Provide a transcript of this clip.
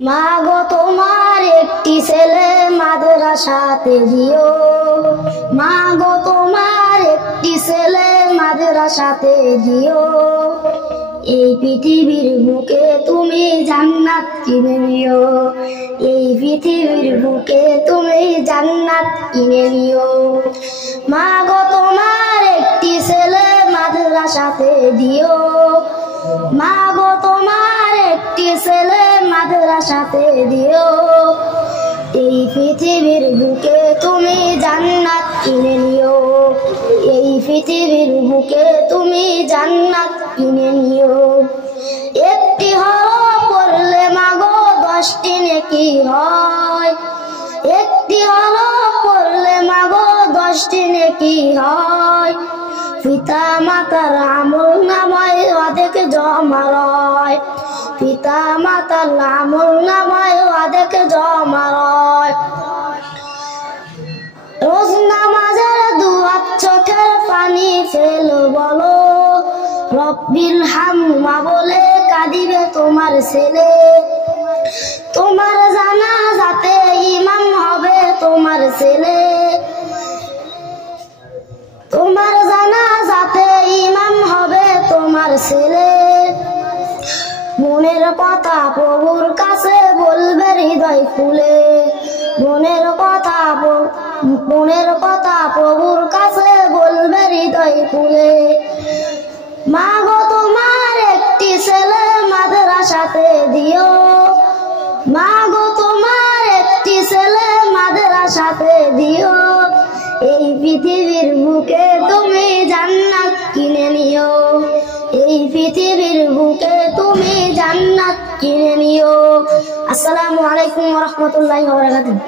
মা গো তোমার একটি ছেলে মাদ্রাসাতে দিও, মা গো তোমার একটি ছেলে মাদ্রাসাতে দিও। এই পৃথিবীর বুকে তুমি জান্নাত কিনে নিও, এই পৃথিবীর বুকে তুমি জান্নাত কিনে নিও। মা গো তোমার একটি ছেলে মাদ্রাসাতে দিও, মা গো তোমার একটি ছেলে মাদ্রাসাতে দিও। এই পৃথিবীর বুকে তুমি জান্নাত কিনে নিও, এই পৃথিবীর বুকে তুমি জান্নাত কিনে নিও। একটি হরফ পড়লে মাগো 10টি নেকি হয়, একটি হরফ পড়লে মাগো 10টি নেকি হয়। পিতা মাতার আমল নামায় অনেক জমা রয়, পিতা মাতার আমল নামায় অনেক জমা রয়। রোজ নামাজের দুহাত চোখের পানি ফেলো বলো, রব্বিল হাম্মা বলে কাঁদিবে তোমার ছেলে। তোমার জানাজাতে ইমাম হবে তোমার ছেলে, তোমার জানাজাতে ইমাম হবে তোমার ছেলে। মনের কথা প্রভুর কাছে বলবে হৃদয় খুলে, মনের কথা প্রভুর কাছে বলবে হৃদয় খুলে। মা গো তোমার একটি ছেলে মাদ্রাসাতে দিও, মা গো তোমার একটি ছেলে মাদ্রাসাতে দিও। এই পৃথিবীর বুকে তুমি জান্নাত কিনে নিও, এই পৃথিবীর বুকে তুমি জান্নাত কিনে নিও। আসসালামু আলাইকুম ওয়া রাহমাতুল্লাহি ওয়া বারাকাতুহু।